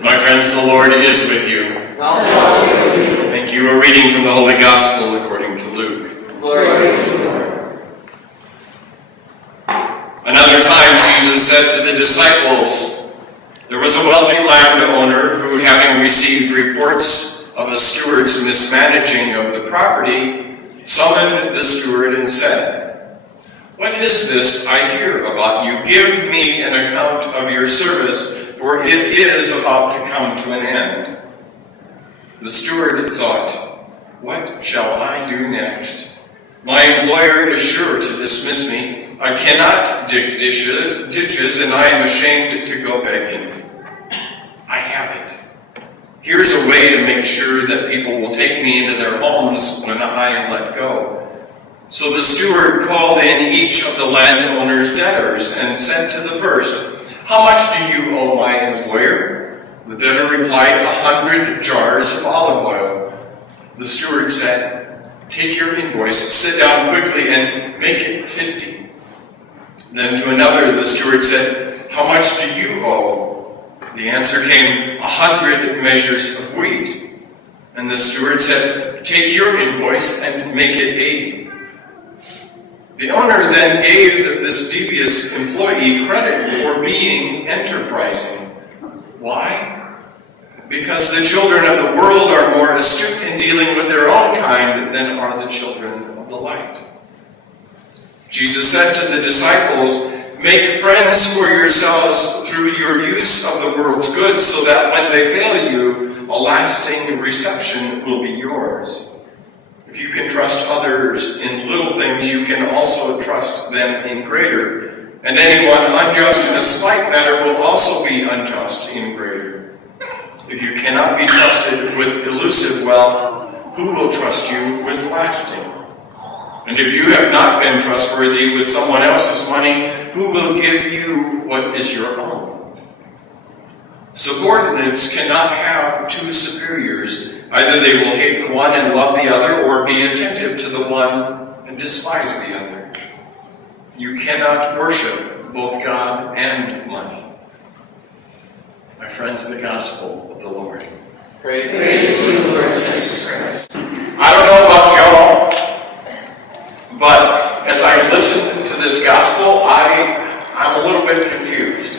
My friends, the Lord is with you. Thank you. A reading from the Holy Gospel according to Luke. Glory to you, Lord. Another time Jesus said to the disciples, there was a wealthy landowner who, having received reports of a steward's mismanaging of the property, summoned the steward and said, "What is this I hear about you? Give me an account of your service, for it is about to come to an end." The steward thought, "What shall I do next? My employer is sure to dismiss me. I cannot dig ditches, and I am ashamed to go begging. I have it. Here's a way to make sure that people will take me into their homes when I am let go." So the steward called in each of the landowner's debtors and said to the first, "How much do you owe my employer?" The debtor replied, 100 jars of olive oil. The steward said, "Take your invoice, sit down quickly, and make it 50. Then to another the steward said, "How much do you owe?" The answer came, 100 measures of wheat. And the steward said, "Take your invoice and make it 80. The owner then gave this devious employee credit for being enterprising. Why? Because the children of the world are more astute in dealing with their own kind than are the children of the light." Jesus said to the disciples, "Make friends for yourselves through your use of the world's goods, so that when they fail you, a lasting reception will be yours. If you can trust others in little things, you can also trust them in greater. And anyone unjust in a slight matter will also be unjust in greater. If you cannot be trusted with elusive wealth, who will trust you with lasting? And if you have not been trustworthy with someone else's money, who will give you what is your own? Subordinates cannot have two superiors. Either they will hate the one and love the other, or be attentive to the one and despise the other. You cannot worship both God and money." My friends, the gospel of the Lord. Praise to you, Lord Jesus Christ. I don't know about y'all, but as I listen to this gospel, I'm a little bit confused.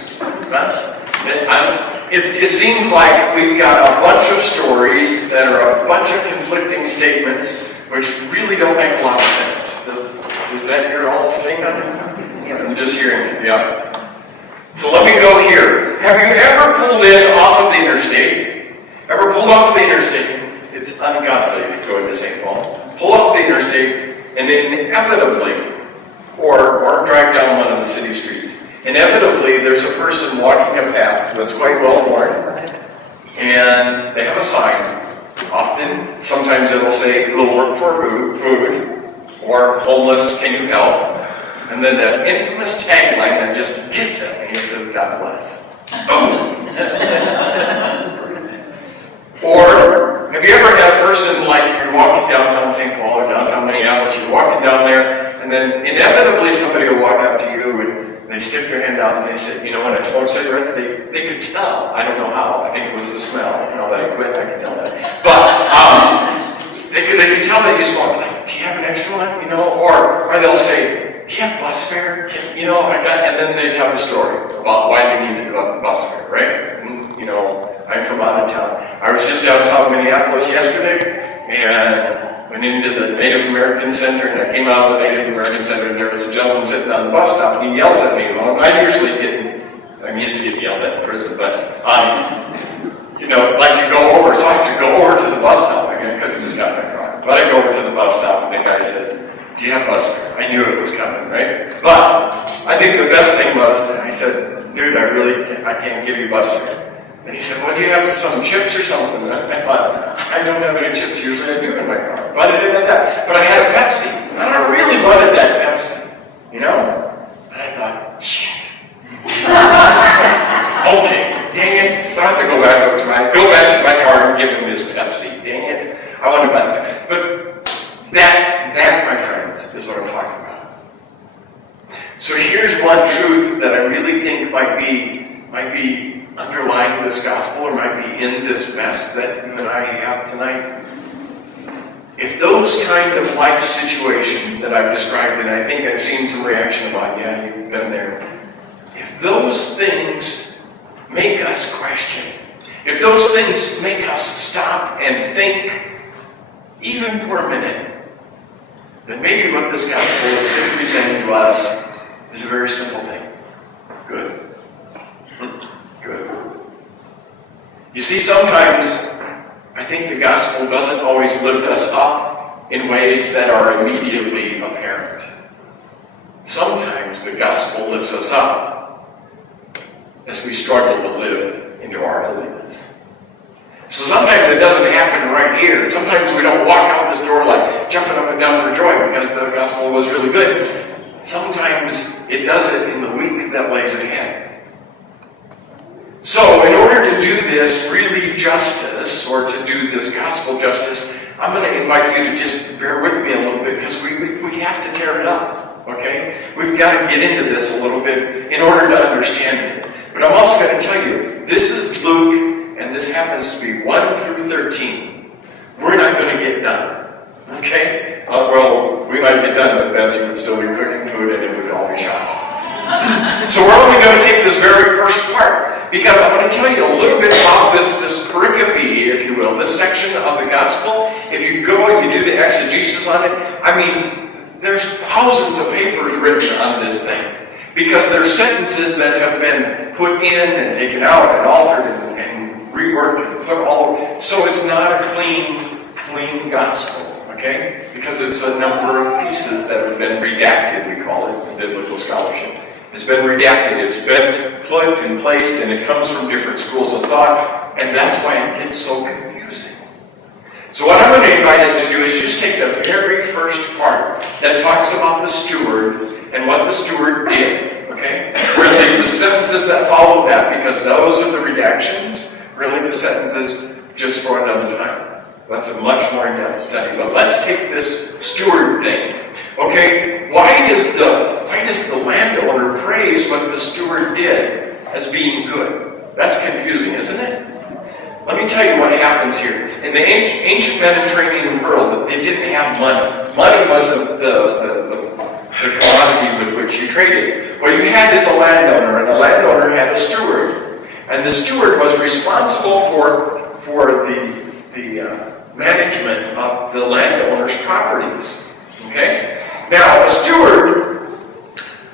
It seems like we've got a bunch of stories that are a bunch of conflicting statements, which really don't make a lot of sense. Is that your own statement? I'm just hearing it, yeah. So let me go here. Have you ever pulled in off of the interstate? Ever pulled off of the interstate? It's ungodly if you go into St. Paul. Pull off the interstate, and inevitably, or drive down one of the city streets. Inevitably, there's a person walking a path that's quite well worn, and they have a sign. Sometimes it'll say, "We'll work for food," or "Homeless, can you help?" And then that infamous tagline that just gets at me, it says, "God bless." Boom! Or, have you ever had a person like you're walking downtown St. Paul or downtown Minneapolis, you're walking down there, and then inevitably somebody will walk up to you and they stick their hand out and they say, when I smoke cigarettes, they could tell. I don't know how. I think it was the smell. That I quit, I can tell that. But they could tell that you smoke. Like, "Do you have an extra one?" Or they'll say, "Do you have bus fare?" And then they'd have a story about why they needed a bus fare, right? And, I'm from out of town. I was just downtown Minneapolis yesterday, and went into the Native American Center, and I came out of the Native American Center, and there was a gentleman sitting on the bus stop, and he yells at me. Well, I'm used to getting yelled at in prison, but, like to go over, so I have to go over to the bus stop. I could have just gotten my car. But I go over to the bus stop, and the guy says, "Do you have bus fare?" I knew it was coming, right? But I think the best thing was, I said, "Dude, I can't give you bus fare." And he said, "Well, do you have some chips or something?" And I thought, I don't have any chips. Usually I do in my car. But I didn't have that. But I had a Pepsi. And I really wanted that Pepsi. And I thought, shit. Okay, dang it. I have to go back to my car and give him his Pepsi. Dang it. I want to buy that. But that, my friends, is what I'm talking about. So here's one truth that I really think might be underlying this gospel or might be in this mess that you and I have tonight? If those kind of life situations that I've described, and I think I've seen some reaction about, yeah, you've been there. If those things make us question, if those things make us stop and think, even for a minute, then maybe what this gospel is simply saying to us is a very simple thing. Good. Good. You see, sometimes I think the gospel doesn't always lift us up in ways that are immediately apparent. Sometimes the gospel lifts us up as we struggle to live into our holiness. So sometimes it doesn't happen right here. Sometimes we don't walk out this door like jumping up and down for joy because the gospel was really good. Sometimes it does it in the week that lays ahead. So in order to do this really justice, or to do this gospel justice, I'm going to invite you to just bear with me a little bit because we have to tear it up, okay? We've got to get into this a little bit in order to understand it. But I'm also going to tell you, this is Luke, and this happens to be 1 through 13. We're not going to get done, okay? Well, we might get done, but Betsy would still be cooking food and it would all be shot. So we're only going to take this very first part, because I'm going to tell you a little bit about this pericope, if you will, this section of the gospel. If you go and you do the exegesis on it, I mean, there's thousands of papers written on this thing, because there's sentences that have been put in and taken out and altered and reworked and put all over. So it's not a clean gospel, okay? Because it's a number of pieces that have been redacted, we call it in biblical scholarship. It's been redacted, it's been put and placed, and it comes from different schools of thought, and that's why it gets so confusing. So what I'm going to invite us to do is just take the very first part that talks about the steward and what the steward did, okay? We're going to leave the sentences that follow that, because those are the redactions. We're going to leave the sentences just for another time. That's a much more in-depth study, but let's take this steward thing. Okay, why does the landowner praise what the steward did as being good? That's confusing, isn't it? Let me tell you what happens here. In the ancient Mediterranean world, they didn't have money. Money was the commodity with which you traded. What you had is a landowner, and the landowner had a steward. And the steward was responsible for the management of the landowner's properties. Okay? Now, a steward,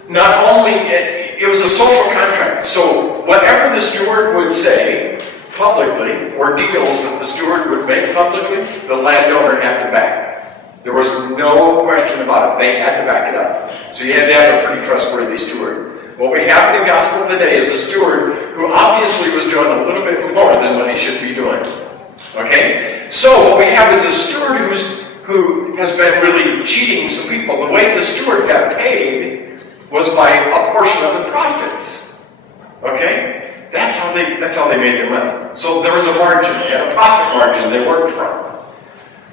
not only, it was a social contract. So whatever the steward would say publicly, or deals that the steward would make publicly, the landowner had to back. There was no question about it. They had to back it up. So you had to have a pretty trustworthy steward. What we have in the gospel today is a steward who obviously was doing a little bit more than what he should be doing. Okay? So what we have is a steward who has been really cheating some people. The way the steward got paid was by a portion of the profits. Okay? That's how they made their money. So there was a margin, they had a profit margin they worked from.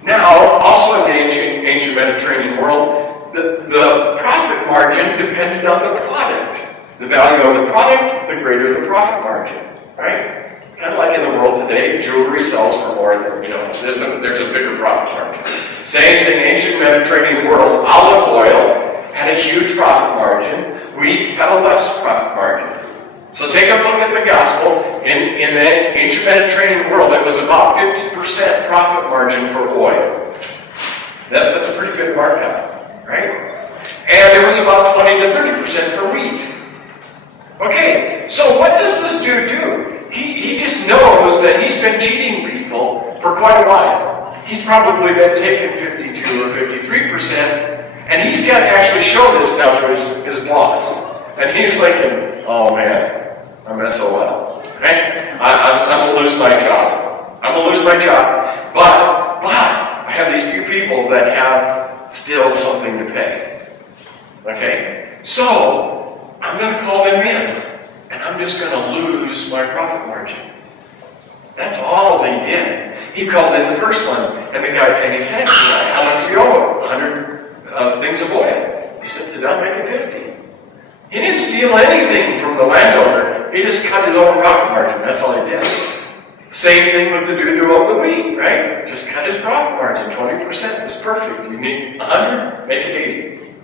Now, also in the ancient Mediterranean world, the profit margin depended on the product. The value of the product, the greater the profit margin. Right? Kind of like in the world today, jewelry sells for more than, there's a bigger profit margin. Same thing, ancient Mediterranean world, olive oil had a huge profit margin. Wheat had a less profit margin. So take a look at the gospel. In the ancient Mediterranean world, it was about 50% profit margin for oil. That's a pretty good markup, right? And it was about 20 to 30% for wheat. Okay, so what does this dude do? He just knows that he's been cheating people for quite a while. He's probably been taking 52 or 53%, and he's got to actually show this now to his boss. And he's thinking, oh man, I'm SOL. Right? I'm going to lose my job. I'm going to lose my job. But I have these few people that have still something to pay. Okay? So, I'm going to call them in. And I'm just going to lose my profit margin. That's all they did. He called in the first one, and he said, how much do you owe? 100 things of oil. He said, sit down, make it 50. He didn't steal anything from the landowner. landowner, he just cut his own profit margin. That's all he did. Same thing with the dude who owned the wheat, right? Just cut his profit margin, 20%. It's perfect. You need 100, make it 80.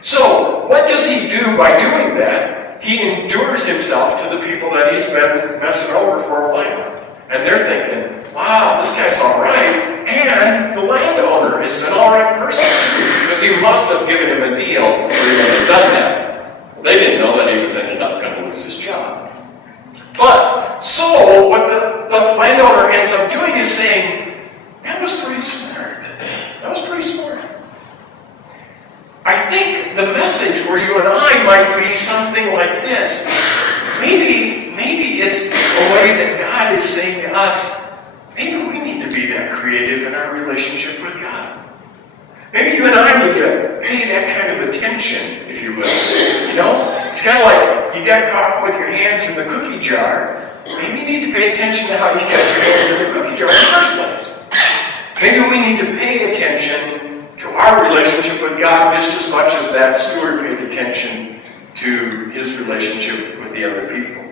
So, what does he do by doing that? He endures himself to the people that he's been messing over for a while. And they're thinking, wow, this guy's all right. And the landowner is an all right person too, because he must have given him a deal for him to have done that. They didn't know that he was ended up going to lose his job. But, so, what the landowner ends up doing is saying, that was pretty smart. That was pretty smart. I think the message for you and I might be something like this. Maybe it's a way that God is saying to us, maybe we need to be that creative in our relationship with God. Maybe you and I need to pay that kind of attention, if you will. You know? It's kind of like you got caught with your hands in the cookie jar. Maybe you need to pay attention to how you got your hands in the cookie jar in the first place. Maybe we need to pay attention to our relationship with God just as much as that steward paid attention to his relationship with the other people.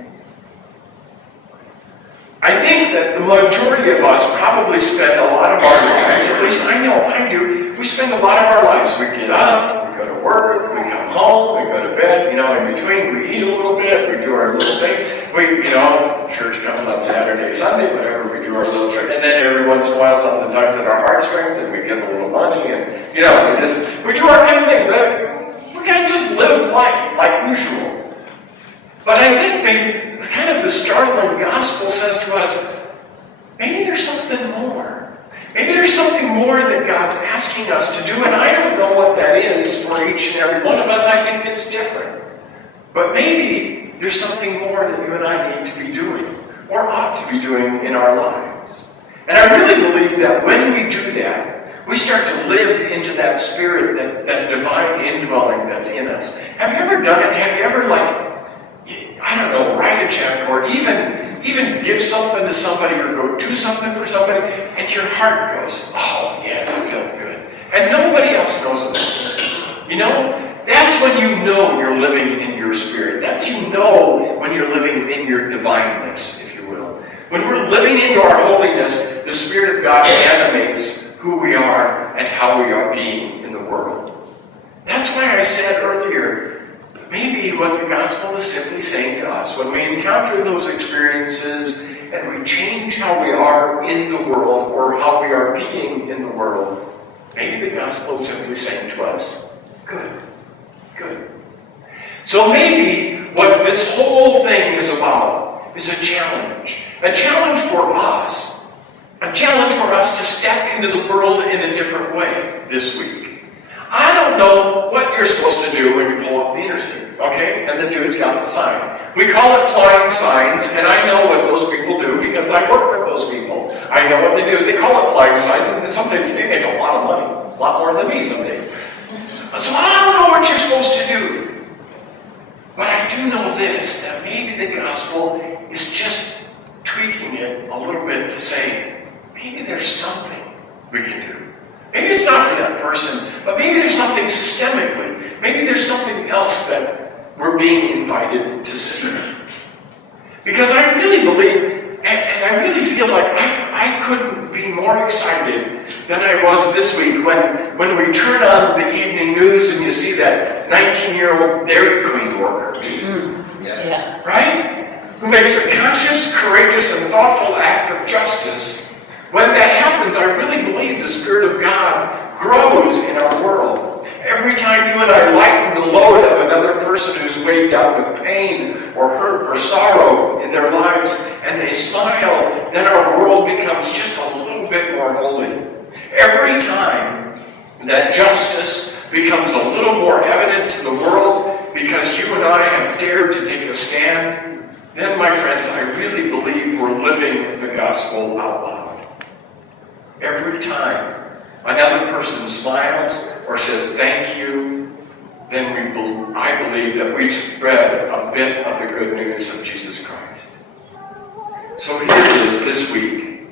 I think that the majority of us probably spend a lot of our lives, at least I know I do, we spend a lot of our lives. We get up, we go to work, we come home, we go to bed, in between we eat a little bit, we do our little thing. Church comes on Saturday, Sunday, whatever, we do our little church, and then every once in a while something tugs at our heartstrings and we get a little money and, we do our kind of things. We kind of just live life like usual. But I think maybe it's kind of the startling gospel says to us, maybe there's something more. Maybe there's something more that God's asking us to do, and I don't know what that is for each and every one of us. I think it's different. But maybe there's something more that you and I need to be doing, or ought to be doing in our lives. And I really believe that when we do that, we start to live into that spirit, that divine indwelling that's in us. Have you ever done it? Have you ever, write a check or even give something to somebody or go do something for somebody, and your heart goes, oh yeah, that felt good. And nobody else knows about it. That's when you know you're living in your spirit. That's when you're living in your divineness, if you will. When we're living into our holiness, the Spirit of God animates who we are and how we are being in the world. That's why I said earlier, maybe what the gospel is simply saying to us, when we encounter those experiences and we change how we are in the world or how we are being in the world, maybe the gospel is simply saying to us, good. So maybe what this whole thing is about is a challenge for us, a challenge for us to step into the world in a different way this week. I don't know what you're supposed to do when you pull up the interstate, okay? And the dude's got the sign. We call it flying signs, and I know what those people do because I work with those people. I know what they do. They call it flying signs, and sometimes they make a lot of money, a lot more than me some days. So I don't know what you're supposed to do. But I do know this, that maybe the gospel is just tweaking it a little bit to say, maybe there's something we can do. Maybe it's not for that person, but maybe there's something systemically. Maybe there's something else that we're being invited to see. Because I really believe, and I really feel like I couldn't be more excited than I was this week when we turn on the evening news and you see that 19-year-old Dairy Queen worker. Yeah. Right? Who makes a conscious, courageous, and thoughtful act of justice. When that happens, I really believe the Spirit of God grows in our world. Every time you and I lighten the load of another person who's weighed down with pain or hurt or sorrow in their lives, and they smile, then our world becomes just a little bit more holy. Every time that justice becomes a little more evident to the world because you and I have dared to take a stand, then, my friends, I really believe we're living the gospel out loud. Every time another person smiles or says thank you, then I believe that we've spread a bit of the good news of Jesus Christ. So here it is this week.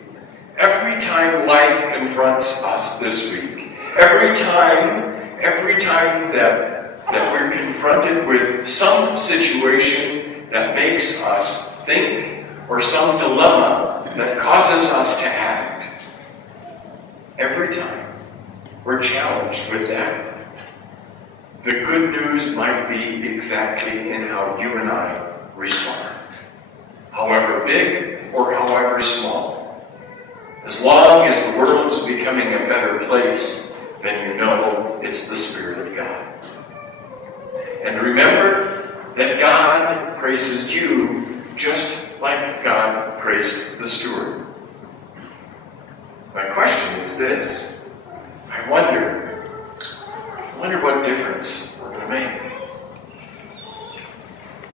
Every time life confronts us this week, every time that we're confronted with some situation that makes us think, or some dilemma that causes us to act. Every time we're challenged with that, the good news might be exactly in how you and I respond, however big or however small. As long as the world is becoming a better place, then you know it's the Spirit of God. And remember that God praises you just like God praised the steward. My question is this: I wonder what difference we're going to make.